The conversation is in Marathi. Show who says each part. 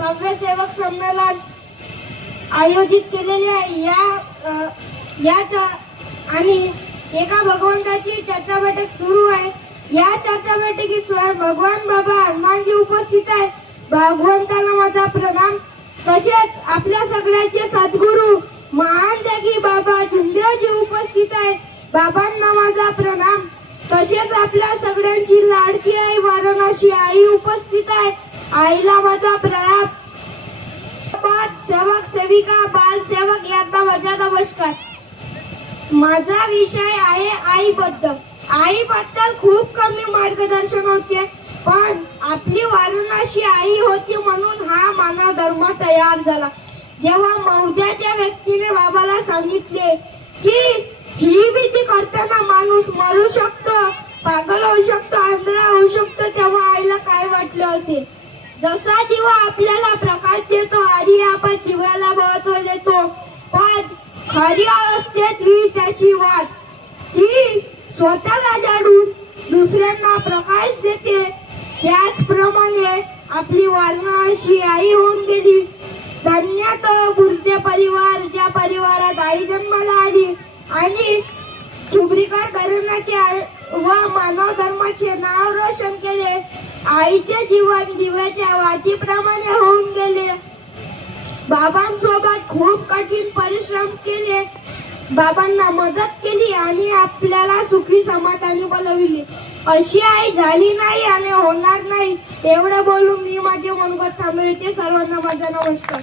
Speaker 1: भव्य सेवक संमेलन आयोजित केलेले आहे. या याचा आणि एका भगवंताची चर्चा बैठक सुरू आहे. या चर्चा बैठकीत स्वयं भगवान बाबा हनुमानजी उपस्थित आहे भगवंताला माझा प्रणाम. तसेच आपल्या सगळ्याचे सद्गुरू महान त्यागी बाबा झुंदेवजी उपस्थित आहे बाबांना माझा प्रणाम. तसेच आपल्या सगळ्यांची लाडकी आई वाराणसी आई उपस्थित आहे. आईला माझा प्रणाम सेवक सेविका बाल सेवक यांना माझा नमस्कार. माझा विषय आहे आईबद्दल. आईबद्दल खूप कमी मार्गदर्शन होते पण आपली वारणाशी आई होती म्हणून हा मानव धर्म तयार झाला. जेव्हा मौद्याच्या व्यक्तीने बाबाला सांगितले की ही भीती करताना माणूस मरू शकतो पागल होऊ शकतो आंधळा होऊ शकतो तेव्हा आईला काय वाटलं असेल? जसा दिवा आपल्याला प्रकाश देतो आणि आपण दिव्याला महत्त्व देतो वाट खरी असते ती त्याची वाट ती स्वतःला जाणून दुसऱ्यांना प्रकाश देते. त्याचप्रमाणे आपली वारणा आई होऊन गेली. धन्यात गुरुदे परिवार ज्या परिवारात आई जन्माला आली आणि चुबरीकर करण्याचे व मानव धर्माचे नाव रोशन केले. आईचे जीवन दिव्याच्या वातीप्रमाणे होऊन गेले. बाबांसोबत खूप कठीण परिश्रम केले. बाबांना मदत केली आणि आपल्याला सुखी समाधानी बोलविले अशी आई झाली नाही आणि होणार नाही एवढं बोलून मी माझे मनगत थांबविते. सर्वांना माझा नमस्कार.